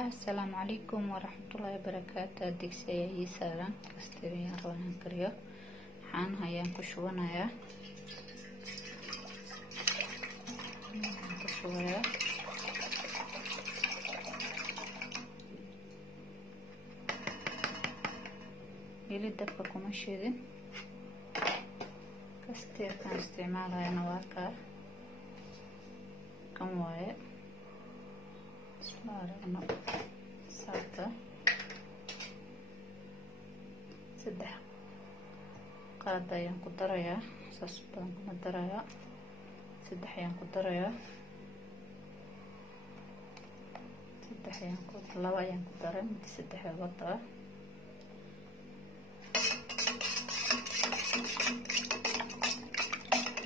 الله. السلام عليكم ورحمة الله وبركاته. دقسي اي ساران كاستيريان روان كريو حان هيان كشوانايا كشوايا يلي دبا كوما شيدين كاستير كان استعمالها نواكا كم واي سلارنا ساتا سدح قاعدة ينقو درايا ساسبان كنا درايا سدح ينقو درايا سدح ينقو لوا ينقو درايا مدي سدح يغطى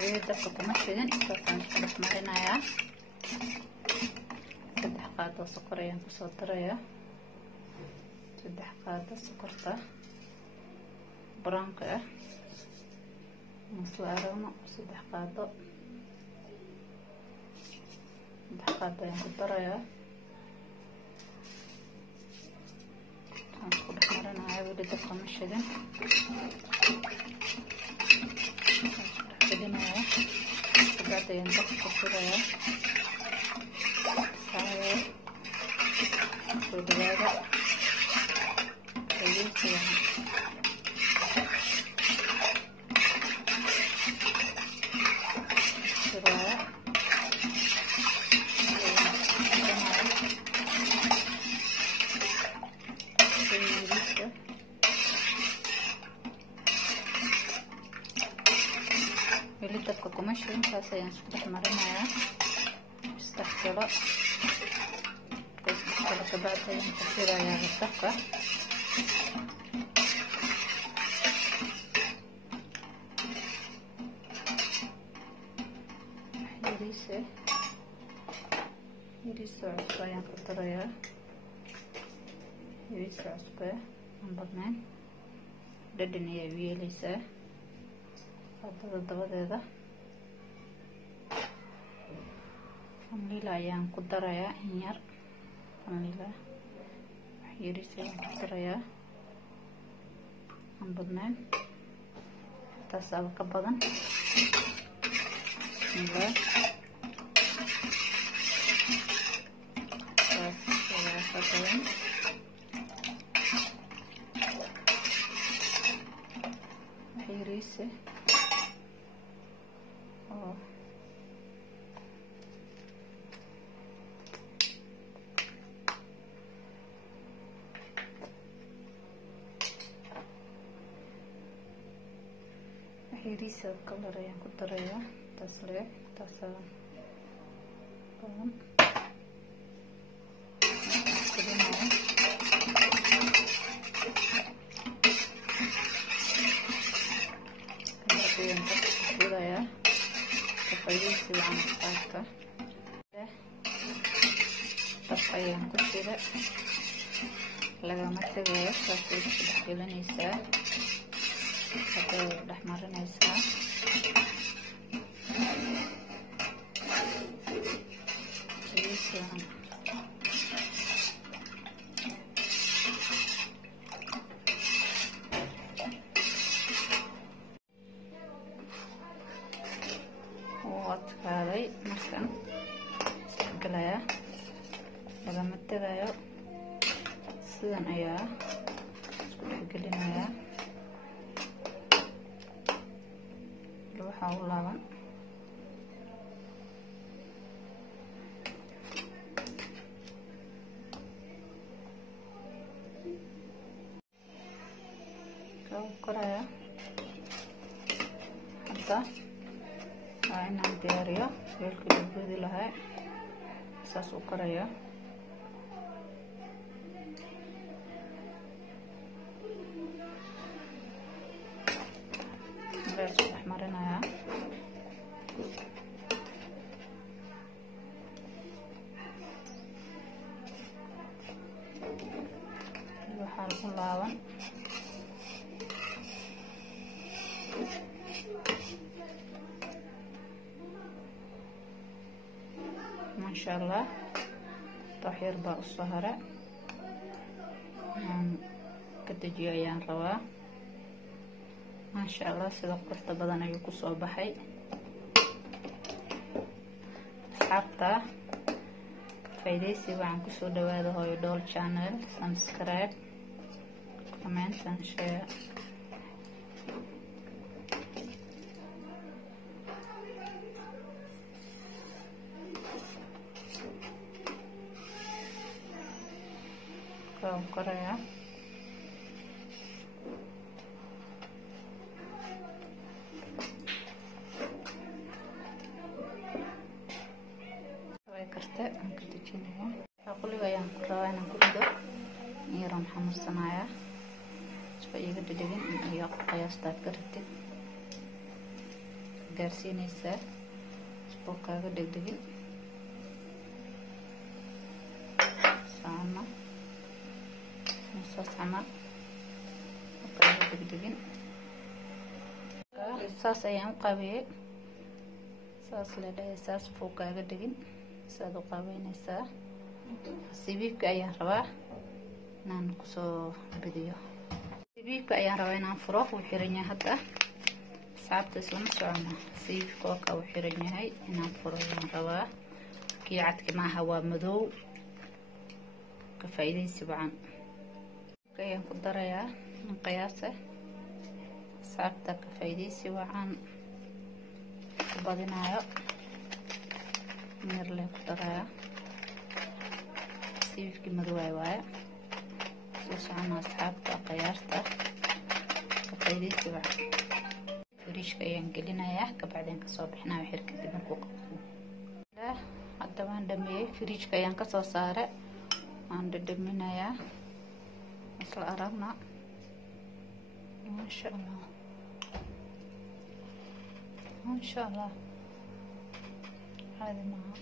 دبا كما شدين ساسان سدح مرينايا سدح قاعدة سكر ينقو صدرايا سدح قاعدة سكرتا برانكا نصو أرونا سدح قاعدة ينقو درايا نسكو دحمرنا هاي ودي دبقى مشدين بدينايا قاعدة ينقو كسرايا سايا ودرايا ويوسيا اللي دبكة كمشي هسه ينسبح مرينايا استحكرا استحكرا كبعدها ينكسرها يا الدبكة يريسة عصبة ينقدرها يريسة عصبة انبضنين ددن يبيه ليسة dabadeda vanila ayaan ku darayaa in yar vanila wax yaris ayaan ku darayaa aan badnayn taasaba ka badan bismillah taas ayaa ka badan wax yaris يريسة الكلر ayaan ku darayaa taas leeg taas badan ayaan كفايدة عن الطاقة طبقة كتيرة لغا مرتبة ساسوس دحقلن يسا حتى دحمرن يسا هذي مركان قلايا لغا متدايو سيدان ايا اسكو دحقلينايا waxaa u laaban ka koraya hadda waa inaan diyaariyo weelkii lagu gudi lahaa saas u koraya marinayaa waxaa lagu laaban ما شاء الله طحير بقى الصهرة dejiyo ayaan rabaa. maasha Allah sida quruxda badan ayuu kusoo baxay. asxaabta faydaysi waxaan kusoo dhawaada hooyo dhool channel. Subscribe, comment and share. Korea way kartay aan ka dejinayaa. Xaqliga ayaan ku rabaa inaan ku rido yaraan xamursanayaa soo iga dhadhagin iyo qiyaastaad ka rabtid gaarsiinaysaa soo kaaga dhagdhagin saana saas camal kaaga dhagdhagin. saas ayaan u qaabiyey. saas leedahay saas fuu kaaga dhagin saad u qaabeynaysaa. sibiibka ayaan rabaa inaan kusoo bidiyo. sibiibka ayaan rabaa inaan furo. wuu xiran yahay hadda asxaabta islama socono. sibiibka oo ka uu xiran yahay inaan furo ayaan rabaa. kii cadki maaha waa madow. ka faa'iidaysi wacan ayaan ku darayaa qiyaasa. asxaabta ka faa'iidaysi wacan ku badinayo meer leen ku darayaa. sibiibkii madow waaye soo socono asxaabta qiyaasta ka faa'iidaysi wacan. firiishka ayaan gelinayaa kabacdeen kasoo bixinayo xir kadib markuu qabto. hadda waan dhameeyey. firiishka ayaan kasoo saaray waan dhadhaminayaa. isla aragna maasha Allah maasha Allah caadi maaha.